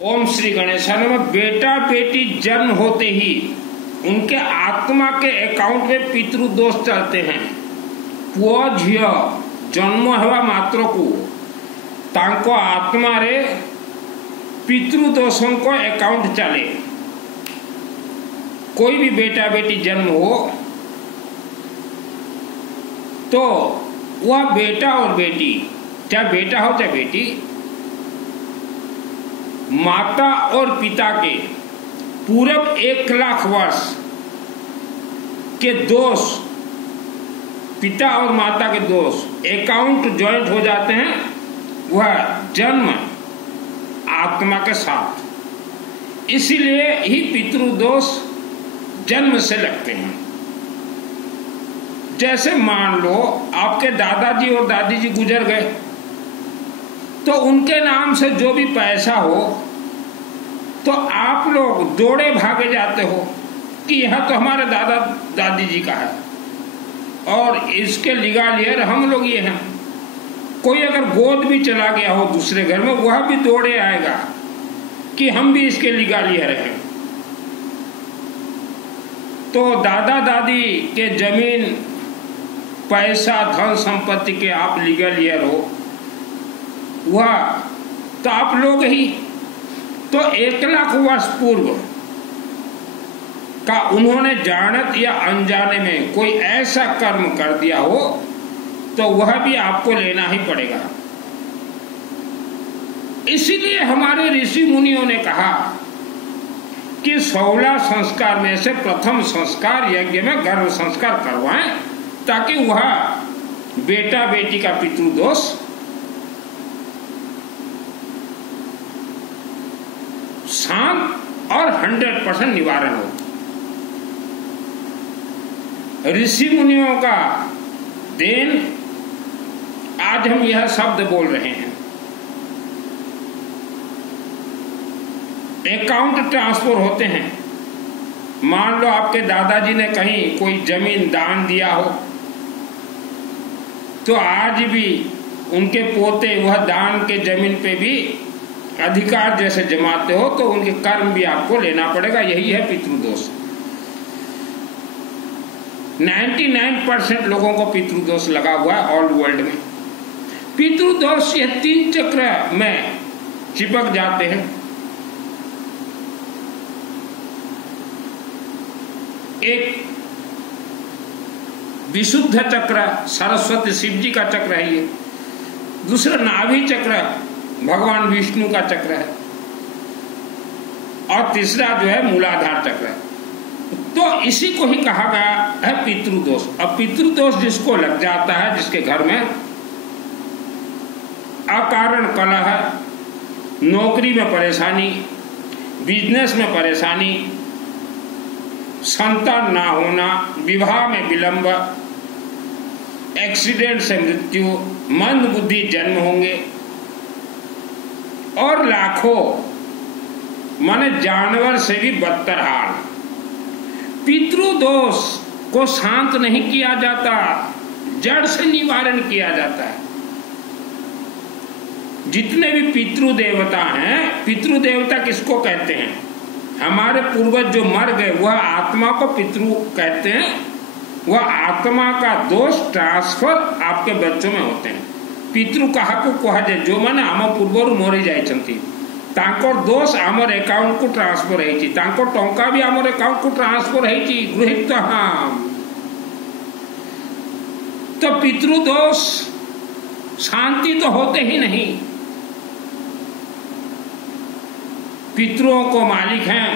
ओम श्री गणेशाय नमः। बेटा बेटी जन्म होते ही उनके आत्मा के अकाउंट में पितृदोष चलते हैं। पुओ झियो जन्म हेवा मात्र को तांको आत्मा रे पितृदोषों को अकाउंट चले। कोई भी बेटा बेटी जन्म हो तो वह बेटा और बेटी, चाहे बेटा हो चाहे बेटी, माता और पिता के पूरब 1,00,000 वर्ष के दोष, पिता और माता के दोष अकाउंट ज्वाइंट हो जाते हैं वह जन्म आत्मा के साथ। इसीलिए ही पितृदोष जन्म से लगते हैं। जैसे मान लो आपके दादाजी और दादी जी गुजर गए तो उनके नाम से जो भी पैसा हो तो आप लोग दौड़े भागे जाते हो कि यह तो हमारे दादा दादी जी का है और इसके लीगलियर हम लोग ये हैं। कोई अगर गोद भी चला गया हो दूसरे घर में वह भी दौड़े आएगा कि हम भी इसके लीगलियर हैं। तो दादा दादी के जमीन पैसा धन संपत्ति के आप लीगलियर हो वह तो आप लोग ही। तो 1,00,000 वर्ष पूर्व का उन्होंने जानत या अनजाने में कोई ऐसा कर्म कर दिया हो तो वह भी आपको लेना ही पड़ेगा। इसीलिए हमारे ऋषि मुनियों ने कहा कि 16 संस्कार में से प्रथम संस्कार यज्ञ में गर्भ संस्कार करवाएं ताकि वह बेटा बेटी का पितृदोष शांत और 100% निवारण हो। ऋषि मुनियों का देन आज हम यह शब्द बोल रहे हैं। अकाउंट ट्रांसफर होते हैं। मान लो आपके दादाजी ने कहीं कोई जमीन दान दिया हो तो आज भी उनके पोते वह दान के जमीन पे भी अधिकार जैसे जमाते हो तो उनके कर्म भी आपको लेना पड़ेगा। यही है पितृदोष। 99% लोगों को पितृदोष लगा हुआ है ऑल वर्ल्ड में। पितृदोष ये 3 चक्र में चिपक जाते हैं। एक विशुद्ध चक्र सरस्वती शिव जी का चक्र है ये। दूसरा नाभि चक्र भगवान विष्णु का चक्र है और तीसरा जो है मूलाधार चक्र है। तो इसी को ही कहा गया है पितृदोष। अब पितृदोष जिसको लग जाता है, जिसके घर में अकारण कलह, नौकरी में परेशानी, बिजनेस में परेशानी, संतान ना होना, विवाह में विलंब, एक्सीडेंट से मृत्यु, मंद बुद्धि जन्म होंगे और लाखों माने जानवर से भी बदतर हाल। पितृदोष को शांत नहीं किया जाता, जड़ से निवारण किया जाता है। जितने भी पितृदेवता हैं, पितृदेवता किसको कहते हैं? हमारे पूर्वज जो मर गए वह आत्मा को पितृ कहते हैं। वह आत्मा का दोष ट्रांसफर आपके बच्चों में होते हैं। पितृ काहाकू कहुए जो मैंने आम पूर्वर मरी जाइछंती तांकर दोष आमर अकाउंट को ट्रांसफर होइछि, तांकर टंका भी आमर अकाउंट को ट्रांसफर होइछि गृहीत हम। तो पितृदोष शांति तो होते ही नहीं। पितरों को मालिक हैं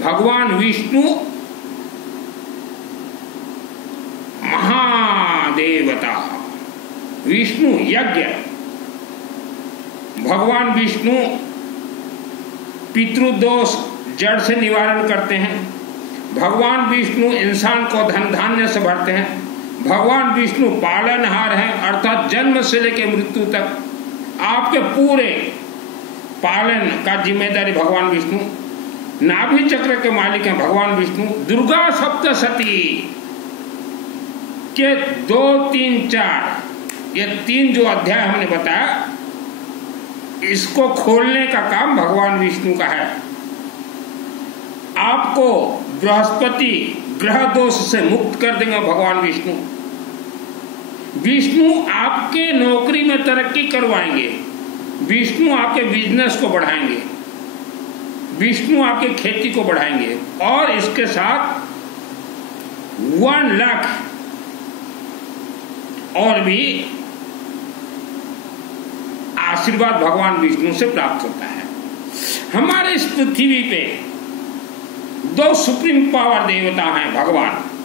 भगवान विष्णु, महादेवता विष्णु यज्ञ। भगवान विष्णु पितृदोष जड़ से निवारण करते हैं। भगवान विष्णु इंसान को धन धान्य से भरते हैं। भगवान विष्णु पालनहार हैं, अर्थात जन्म से लेकर मृत्यु तक आपके पूरे पालन का जिम्मेदारी भगवान विष्णु। नाभि चक्र के मालिक हैं भगवान विष्णु। दुर्गा सप्तशती के 2, 3, 4 ये 3 जो अध्याय हमने बताया इसको खोलने का काम भगवान विष्णु का है। आपको बृहस्पति ग्रह दोष से मुक्त कर देंगे भगवान विष्णु। विष्णु आपके नौकरी में तरक्की करवाएंगे, विष्णु आपके बिजनेस को बढ़ाएंगे, विष्णु आपके खेती को बढ़ाएंगे, और इसके साथ 1 लाख और भी आशीर्वाद भगवान विष्णु से प्राप्त होता है। हमारे इस पृथ्वी पे 2 सुप्रीम पावर देवता हैं,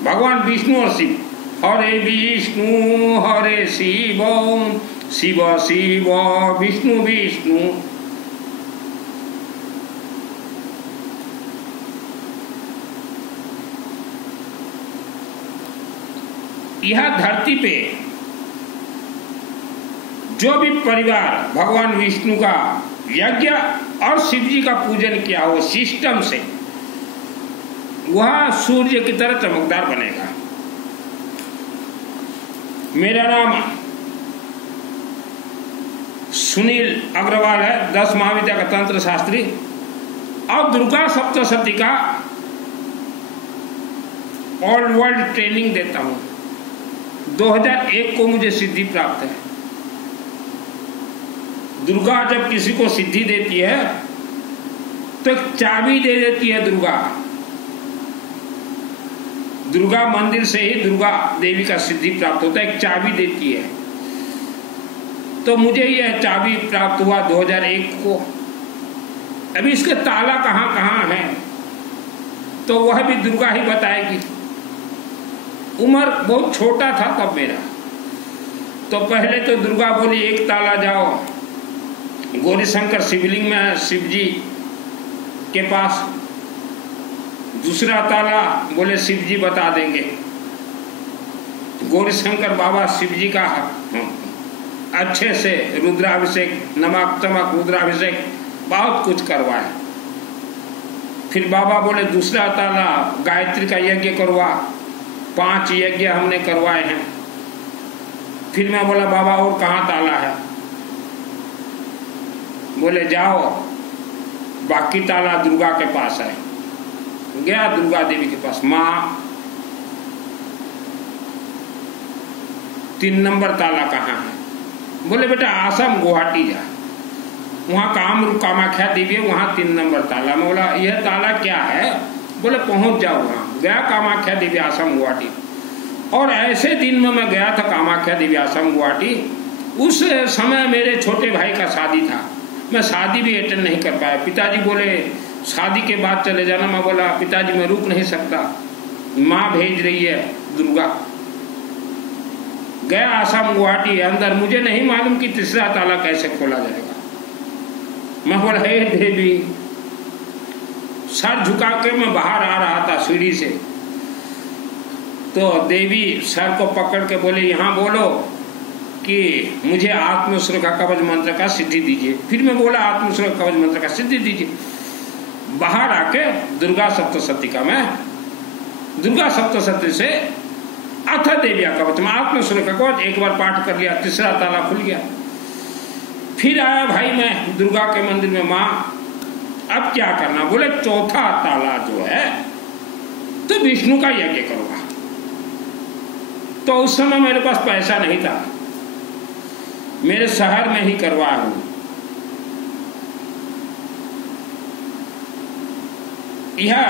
भगवान विष्णु और शिव। हरे विष्णु हरे शिव, शिव शिव विष्णु विष्णु। यह धरती पे जो भी परिवार भगवान विष्णु का यज्ञ और शिव जी का पूजन किया हो सिस्टम से, वह सूर्य की तरह चमकदार बनेगा। मेरा नाम सुनील अग्रवाल है, 10 महाविद्या का तंत्र शास्त्री और दुर्गा सप्तशती का ऑल वर्ल्ड ट्रेनिंग देता हूं। 2001 को मुझे सिद्धि प्राप्त है। दुर्गा जब किसी को सिद्धि देती है तो एक चाबी दे देती है। दुर्गा मंदिर से ही दुर्गा देवी का सिद्धि प्राप्त होता है, एक चाबी देती है। तो मुझे यह चाबी प्राप्त हुआ 2001 को। अभी इसके ताला कहाँ कहाँ है तो वह भी दुर्गा ही बताएगी। उम्र बहुत छोटा था तब मेरा, तो पहले तो दुर्गा बोली एक ताला जाओ गौरीशंकर शिवलिंग में है शिव जी के पास, दूसरा ताला बोले शिव जी बता देंगे। गौरीशंकर बाबा शिव जी का अच्छे से रुद्राभिषेक, नमक चमक रुद्राभिषेक बहुत कुछ करवाए। फिर बाबा बोले दूसरा ताला गायत्री का यज्ञ करवा, 5 यज्ञ हमने करवाए हैं। फिर मैं बोला बाबा और कहाँ ताला है? बोले जाओ बाकी ताला दुर्गा के पास है। गया दुर्गा देवी के पास, माँ 3 नंबर ताला कहाँ है? बोले बेटा आसाम गुवाहाटी जा, वहाँ कामरूप कामाख्या देवी है, वहाँ 3 नंबर ताला। मैं बोला यह ताला क्या है? बोले पहुँच जाओ वहाँ। गया कामाख्या देवी आसाम गुवाहाटी। और ऐसे दिन में मैं गया था कामाख्या देवी आसाम गुवाहाटी। उस समय मेरे छोटे भाई का शादी था, मैं शादी भी अटेंड नहीं कर पाया। पिताजी बोले शादी के बाद चले जाना। मैं बोला पिताजी मैं रुक नहीं सकता, माँ भेज रही है दुर्गा। गया आसाम गुवाहाटी, अंदर मुझे नहीं मालूम कि तीसरा ताला कैसे खोला जाएगा। मैं बोला हे देवी, सर झुका के मैं बाहर आ रहा था सीढ़ी से, तो देवी सर को पकड़ के बोले यहाँ बोलो कि मुझे आत्म सुरक्षा कवच मंत्र का सिद्धि दीजिए। फिर मैं बोला आत्म सुरक्षा कवच मंत्र का सिद्धि दीजिए। बाहर आके दुर्गा सप्तशती का मैं दुर्गा सप्तशती से अथ देविया कवच में आत्म सुरक्षा कवच एक बार पाठ कर लिया, तीसरा ताला खुल गया। फिर आया भाई मैं दुर्गा के मंदिर में, माँ अब क्या करना? बोले चौथा ताला जो है तो विष्णु का यज्ञ करूंगा। तो उस समय मेरे पास पैसा नहीं था, मेरे शहर में ही करवाया हूं। यह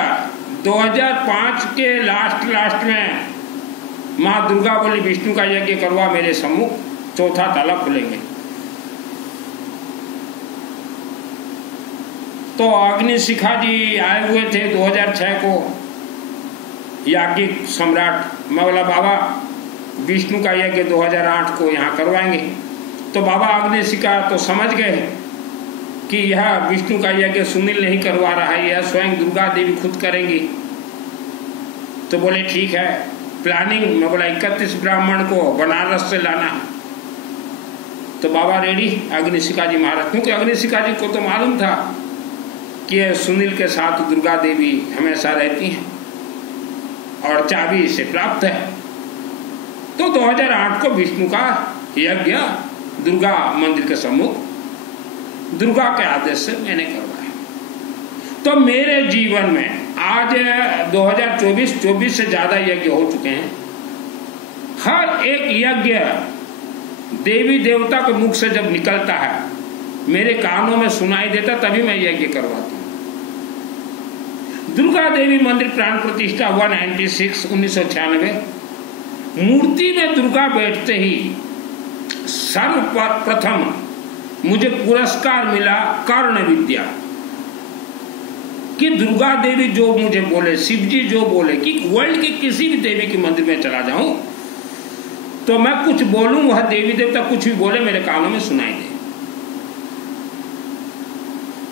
2005 के लास्ट में माँ दुर्गा बोली विष्णु का यज्ञ करवा मेरे सम्मुख, चौथा ताला खुलेंगे। तो अग्निशिखा जी आए हुए थे 2006 को, याज्ञिक सम्राट। मैं बोला बाबा विष्णु का यज्ञ 2008 को यहाँ करवाएंगे। तो बाबा अग्निशिखा तो समझ गए कि यह विष्णु का यज्ञ सुनील नहीं करवा रहा है, यह स्वयं दुर्गा देवी खुद करेंगी। तो बोले ठीक है, प्लानिंग। मैं बोला 31 ब्राह्मण को बनारस से लाना है। तो बाबा रेडी, अग्निशिखा जी महाराज। क्योंकि अग्निशिखा जी को तो मालूम था कि सुनील के साथ दुर्गा देवी हमेशा रहती हैं और चाबी से प्राप्त है। तो 2008 को विष्णु का यज्ञ दुर्गा मंदिर के सम्मुख दुर्गा के आदेश से मैंने करवाया। तो मेरे जीवन में आज 2024 से ज्यादा यज्ञ हो चुके हैं। हर एक यज्ञ देवी देवता के मुख से जब निकलता है, मेरे कानों में सुनाई देता, तभी मैं यज्ञ करवाता हूँ। दुर्गा देवी मंदिर प्राण प्रतिष्ठा हुआ 1996। मूर्ति में दुर्गा बैठते ही सर्वप्रथम मुझे पुरस्कार मिला कर्ण विद्या कि दुर्गा देवी जो मुझे बोले, शिव जी जो बोले, कि वर्ल्ड की किसी भी देवी के मंदिर में चला जाऊं तो मैं कुछ बोलूं, वह देवी देवता कुछ भी बोले मेरे कानों में सुनाई दे।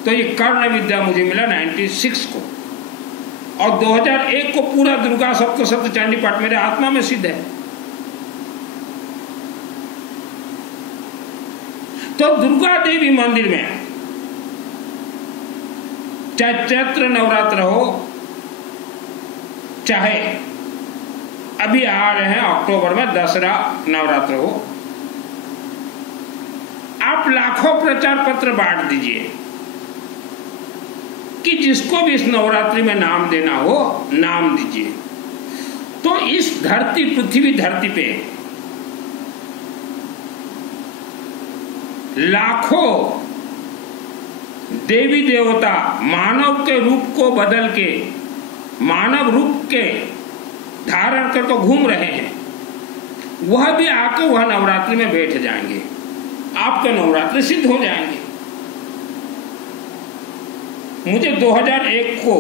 तो ये कर्ण विद्या मुझे मिला 96 को, और 2001 को पूरा दुर्गा सप्तशती चंडी पाठ मेरे आत्मा में सिद्ध है। तो दुर्गा देवी मंदिर में चाहे चैत्र नवरात्र हो, चाहे अभी आ रहे हैं अक्टूबर में दसरा नवरात्र हो, आप लाखों प्रचार पत्र बांट दीजिए कि जिसको भी इस नवरात्रि में नाम देना हो नाम दीजिए। तो इस धरती, पृथ्वी धरती पे लाखों देवी देवता मानव के रूप को बदल के, मानव रूप के धारण कर तो घूम रहे हैं, वह भी आके वह नवरात्रि में बैठ जाएंगे, आपके नवरात्रि सिद्ध हो जाएंगे। मुझे 2001 को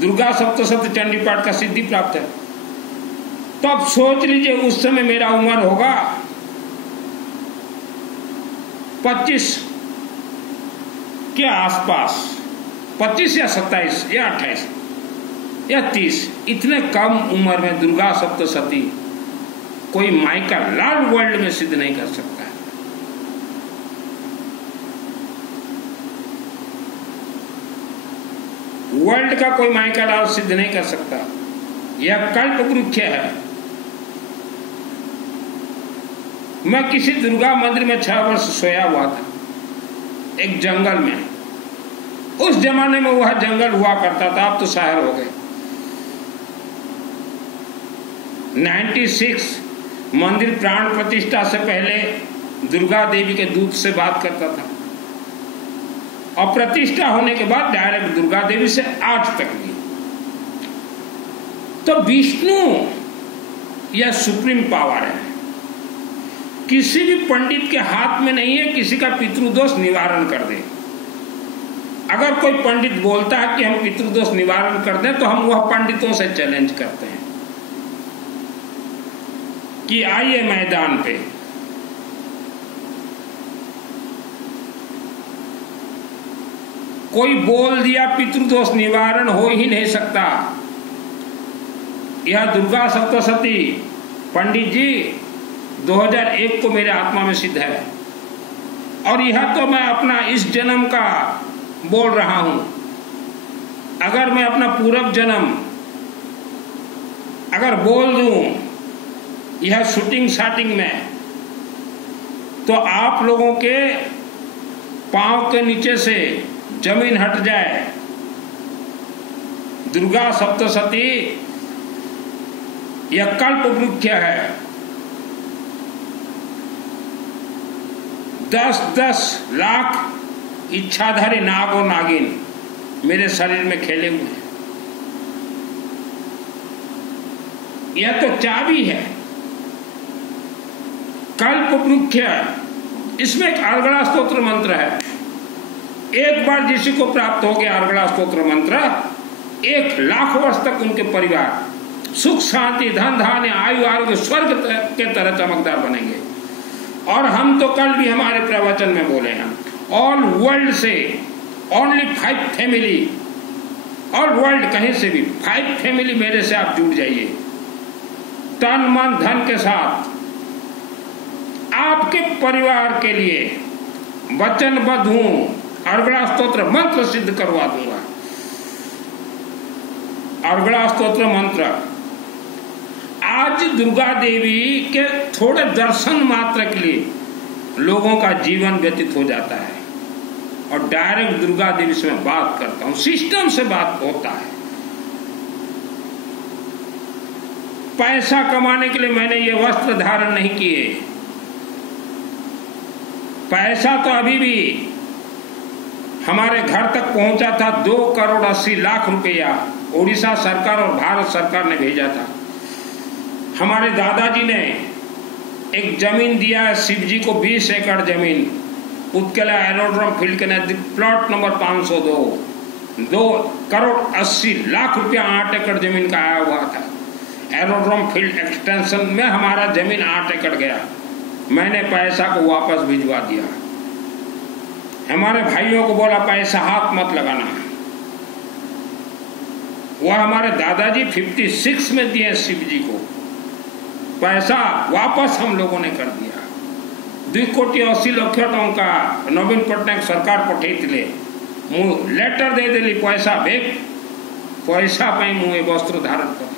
दुर्गा सप्तशती चंडी पाठ का सिद्धि प्राप्त है। तो अब सोच लीजिए उस समय मेरा उम्र होगा 25 के आसपास, 25 या 27 या 28 या 30। इतने कम उम्र में दुर्गा सप्तशती कोई माई का लाल वर्ल्ड में सिद्ध नहीं कर सकता है। वर्ल्ड का कोई माई का लाल सिद्ध नहीं कर सकता। यह कल्प वृक्ष है। मैं किसी दुर्गा मंदिर में 6 वर्ष सोया हुआ था, एक जंगल में। उस जमाने में वह जंगल हुआ करता था, अब तो शहर हो गए। 96 मंदिर प्राण प्रतिष्ठा से पहले दुर्गा देवी के दूत से बात करता था, और प्रतिष्ठा होने के बाद डायरेक्ट दुर्गा देवी से आज तक भी। तो विष्णु यह सुप्रीम पावर है, किसी भी पंडित के हाथ में नहीं है किसी का पितृदोष निवारण कर दे। अगर कोई पंडित बोलता है कि हम पितृदोष निवारण कर दें, तो हम वह पंडितों से चैलेंज करते हैं कि आइए मैदान पे। कोई बोल दिया पितृदोष निवारण हो ही नहीं सकता। यह दुर्गा सप्तशती पंडित जी 2001 को मेरे आत्मा में सिद्ध है, और यह तो मैं अपना इस जन्म का बोल रहा हूं। अगर मैं अपना पूर्व जन्म अगर बोल दूं यह शूटिंग शाटिंग में, तो आप लोगों के पांव के नीचे से जमीन हट जाए। दुर्गा सप्तशती यह कल्प वृक्ष है। 10-10 लाख इच्छाधारी नाग और नागिन मेरे शरीर में खेले हुए हैं। यह तो चाबी है, कल्प वृक्ष। इसमें एक अर्गड़ा स्तोत्र मंत्र है। एक बार जिसी को प्राप्त हो गया अर्गड़ा स्तोत्र मंत्र, 1 लाख वर्ष तक उनके परिवार सुख शांति धन धान्य आयु आरोग्य स्वर्ग के तरह चमकदार बनेंगे। और हम तो कल भी हमारे प्रवचन में बोले हैं, ऑल वर्ल्ड से ओनली 5 फैमिली, और वर्ल्ड कहीं से भी 5 फैमिली मेरे से आप जुड़ जाइए, तन मन धन के साथ आपके परिवार के लिए वचनबद्ध हूं, अर्गड़ा स्तोत्र मंत्र सिद्ध करवा दूंगा। अर्गड़ा स्तोत्र मंत्र आज दुर्गा देवी के थोड़े दर्शन मात्र के लिए लोगों का जीवन व्यतीत हो जाता है। और डायरेक्ट दुर्गा देवी से मैं बात करता हूं, सिस्टम से बात होता है। पैसा कमाने के लिए मैंने ये वस्त्र धारण नहीं किए। पैसा तो अभी भी हमारे घर तक पहुंचा था 2,80,00,000 रुपया उड़ीसा सरकार और भारत सरकार ने भेजा था। हमारे दादाजी ने एक जमीन दिया है शिव जी को, 20 एकड़ जमीन, उत्कल एरोड्रम फील्ड के नजदीक, प्लॉट नंबर 502, 2,80,00,000 रुपया 8 एकड़ जमीन का आया हुआ था। एरोड्रम फील्ड एक्सटेंशन में हमारा जमीन 8 एकड़ गया। मैंने पैसा को वापस भिजवा दिया। हमारे भाइयों को बोला पैसा हाथ मत लगाना। वह हमारे दादाजी 56 में दिए शिव जी को, पैसा वापस हम लोगों ने कर दिया। 2,80,00,000 टंका नवीन पट्टनायक सरकार पठेइथिले, मु लेटर दे देली पैसा बेग, पैसा पे मुझे वस्त्र धारण कर।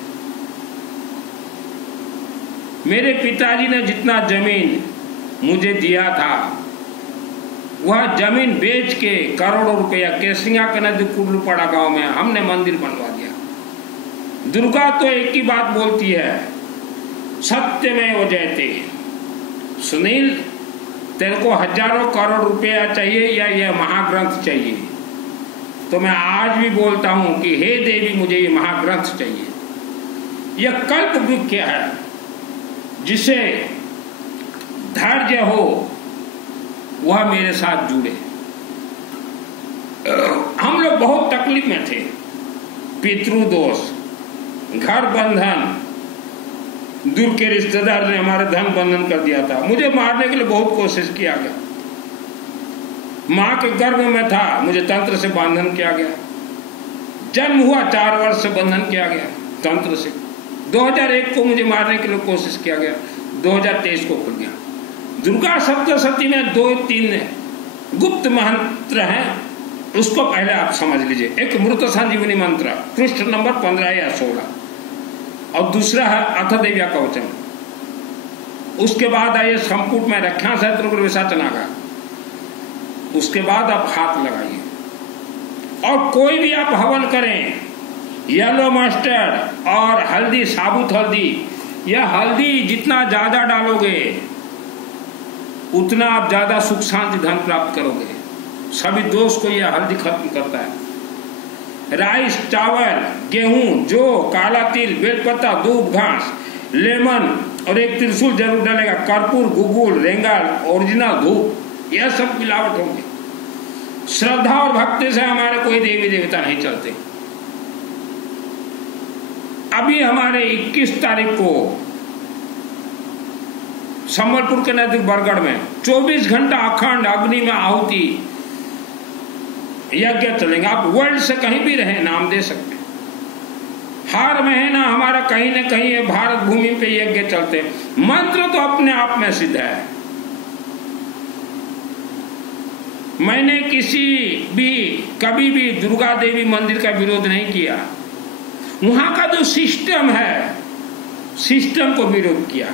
मेरे पिताजी ने जितना जमीन मुझे दिया था वह जमीन बेच के करोड़ों रुपया केसिंगा के नजदीक कुर्लूपाड़ा गांव में हमने मंदिर बनवा दिया। दुर्गा तो एक ही बात बोलती है, सत्यमेव जयते। सुनील, तेरे को हजारों करोड़ रुपया चाहिए या यह महाग्रंथ चाहिए? तो मैं आज भी बोलता हूं कि हे देवी, मुझे ये महाग्रंथ चाहिए। यह कल्प वृक्ष है, जिसे धैर्य हो वह मेरे साथ जुड़े। हम लोग बहुत तकलीफ में थे, पितृदोष, घर बंधन, दूर के रिश्तेदार ने हमारे धन बंधन कर दिया था। मुझे मारने के लिए बहुत कोशिश किया गया। मां के गर्भ में था, मुझे तंत्र से बंधन किया गया। जन्म हुआ 4 वर्ष से बंधन किया गया तंत्र से। 2001 को मुझे मारने के लिए कोशिश किया गया, 2023 को खुल गया। दुर्गा सप्तशती में 2-3 गुप्त मंत्र हैं, उसको पहले आप समझ लीजिए। एक मृत संजीवनी मंत्र, पृष्ठ नंबर 15 या 16, और दूसरा है अथ देव्या कवचम। उसके बाद आइए संपुट में रक्षा शत्रु विशाचनागा। उसके बाद आप हाथ लगाइए, और कोई भी आप हवन करें, येलो मस्टर्ड और हल्दी, साबुत हल्दी, या हल्दी जितना ज्यादा डालोगे उतना आप ज्यादा सुख शांति धन प्राप्त करोगे। सभी दोष को यह हल्दी खत्म करता है। राइस, चावल, गेहूं, जौ, काला तिल, बेलपत्ता, दूब घास, लेमन और एक त्रिशूल जरूर डालेगा। कर्पूर, गुगुल, रेंगाल, ओरिजिनल धूप, यह सब मिलावट होंगे। श्रद्धा और भक्ति से हमारे कोई देवी देवता नहीं चलते। अभी हमारे 21 तारीख को संबलपुर के नजदीक बरगढ़ में 24 घंटा अखंड अग्नि में आहुति यज्ञ चलेंगे। आप वर्ल्ड से कहीं भी रहे नाम दे सकते हैं। हर महीना हमारा कहीं न कहीं ये भारत भूमि पे यज्ञ चलते। मंत्र तो अपने आप में सिद्ध है। मैंने कभी भी दुर्गा देवी मंदिर का विरोध नहीं किया। वहां का जो सिस्टम है, सिस्टम को विरोध किया,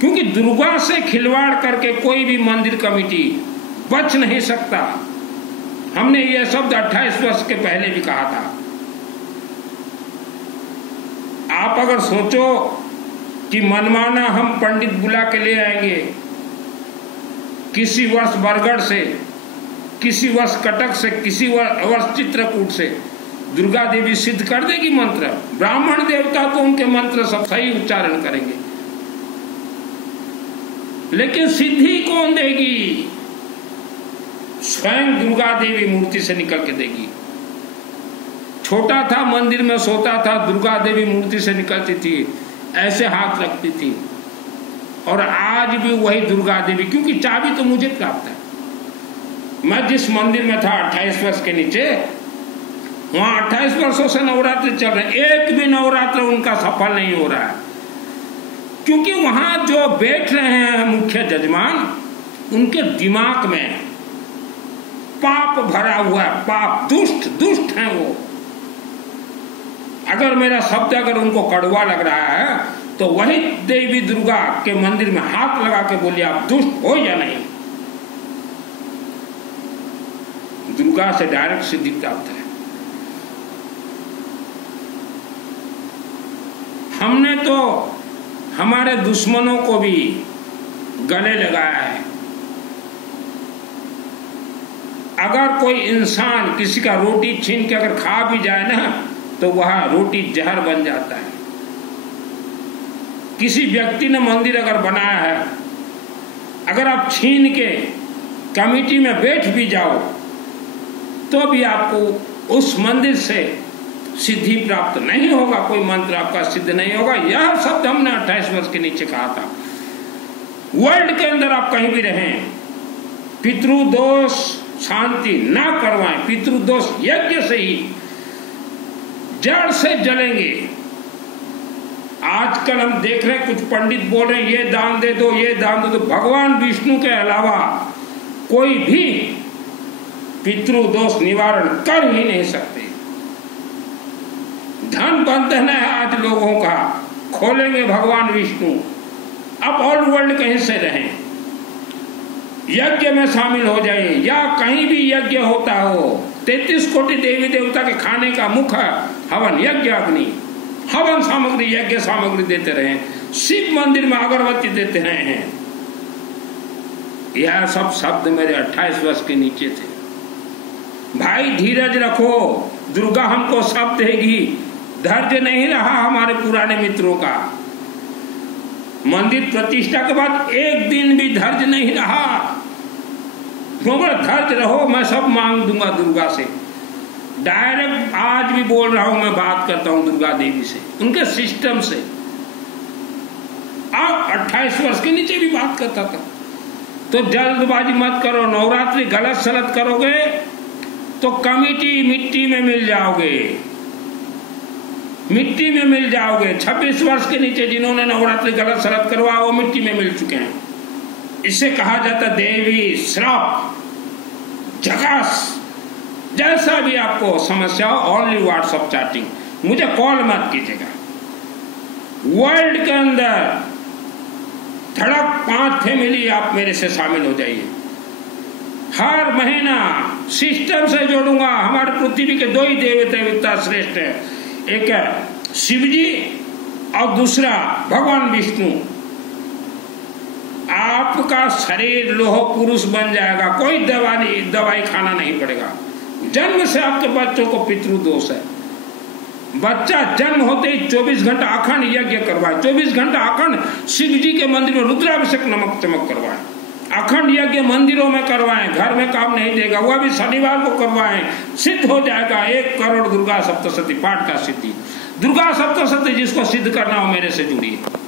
क्योंकि दुर्गा से खिलवाड़ करके कोई भी मंदिर कमेटी बच नहीं सकता। हमने यह शब्द 28 वर्ष के पहले भी कहा था। आप अगर सोचो कि मनमाना हम पंडित बुला के ले आएंगे, किसी वर्ष बरगढ़ से, किसी वर्ष कटक से, किसी वर्ष चित्रकूट से, दुर्गा देवी सिद्ध कर देगी मंत्र। ब्राह्मण देवता तो उनके मंत्र सब सही उच्चारण करेंगे, लेकिन सिद्धि कौन देगी? स्वयं दुर्गा देवी मूर्ति से निकल के देगी। छोटा था, मंदिर में सोता था, दुर्गा देवी मूर्ति से निकलती थी, ऐसे हाथ रखती थी। और आज भी वही दुर्गा देवी, क्योंकि चाबी तो मुझे प्राप्त है। मैं जिस मंदिर में था 28 वर्ष के नीचे, वहां 28 वर्षों से नवरात्र चल रहे, एक भी नवरात्र उनका सफल नहीं हो रहा है। क्योंकि वहां जो बैठ रहे हैं मुख्य जजमान, उनके दिमाग में पाप भरा हुआ है, पाप, दुष्ट हैं वो। अगर मेरा शब्द अगर उनको कड़वा लग रहा है तो वही देवी दुर्गा के मंदिर में हाथ लगा के बोलिए आप दुष्ट हो या नहीं। दुर्गा से डायरेक्ट सिद्धि प्राप्त है। हमने तो हमारे दुश्मनों को भी गले लगाया है। अगर कोई इंसान किसी का रोटी छीन के अगर खा भी जाए ना, तो वह रोटी जहर बन जाता है। किसी व्यक्ति ने मंदिर अगर बनाया है, अगर आप छीन के कमेटी में बैठ भी जाओ तो भी आपको उस मंदिर से सिद्धि प्राप्त नहीं होगा, कोई मंत्र आपका सिद्ध नहीं होगा। यह शब्द हमने 28 वर्ष के नीचे कहा था। वर्ल्ड के अंदर आप कहीं भी रहें, पितृदोष शांति ना करवाएं। पितृदोष यज्ञ से ही जड़ से जलेंगे। आजकल हम देख रहे हैं कुछ पंडित बोल रहे हैं ये दान दे दो, ये दान दे दो। भगवान विष्णु के अलावा कोई भी पितृदोष निवारण कर ही नहीं सकते। धन बंधन है आज लोगों का, खोलेंगे भगवान विष्णु। अब ऑल वर्ल्ड कहीं से रहें, यज्ञ में शामिल हो जाए या कहीं भी यज्ञ होता हो, 33 कोटि देवी देवता के खाने का मुख हवन यज्ञ अग्नि, हवन सामग्री यज्ञ सामग्री देते रहे। शिव मंदिर में अगरबत्ती देते रहे हैं। यह सब शब्द मेरे 28 वर्ष के नीचे थे। भाई धीरज रखो, दुर्गा हमको सब देगी। धैर्य नहीं रहा हमारे पुराने मित्रों का। मंदिर प्रतिष्ठा के बाद एक दिन भी धैर्य नहीं रहा। धैर्य रहो, मैं सब मांग दूंगा दुर्गा से। डायरेक्ट आज भी बोल रहा हूं, मैं बात करता हूं दुर्गा देवी से, उनके सिस्टम से। आप 28 वर्ष के नीचे भी बात करता था। तो जल्दबाजी मत करो। नवरात्रि गलत सलत करोगे तो कमेटी मिट्टी में मिल जाओगे, मिट्टी में मिल जाओगे। 26 वर्ष के नीचे जिन्होंने नवरात्रि गलत सलत करवा वो मिट्टी में मिल चुके हैं। इसे कहा जाता देवी श्राप, जगास। जैसा भी आपको समस्या हो, ओनली व्हाट्सएप चैटिंग, मुझे कॉल मत कीजिएगा। वर्ल्ड के अंदर धड़क 5 फैमिली आप मेरे से शामिल हो जाइए। हर महीना सिस्टम से जोड़ूंगा। हमारे पृथ्वी के 2 ही देवता श्रेष्ठ है, एक है शिव जी और दूसरा भगवान विष्णु। आपका शरीर लोह पुरुष बन जाएगा, कोई दवाई खाना नहीं पड़ेगा। जन्म से आपके बच्चों को पितृदोष है। बच्चा जन्म होते ही 24 घंटा अखंड यज्ञ करवाए, 24 घंटा अखंड शिव जी के मंदिर में रुद्राभिषेक नमक चमक करवाए, अखंड यज्ञ मंदिरों में करवाएं। घर में काम नहीं देगा, वह भी शनिवार को करवाएं, सिद्ध हो जाएगा। 1 करोड़ दुर्गा सप्तशती पाठ का सिद्धि। दुर्गा सप्तशती जिसको सिद्ध करना हो मेरे से जुड़िए।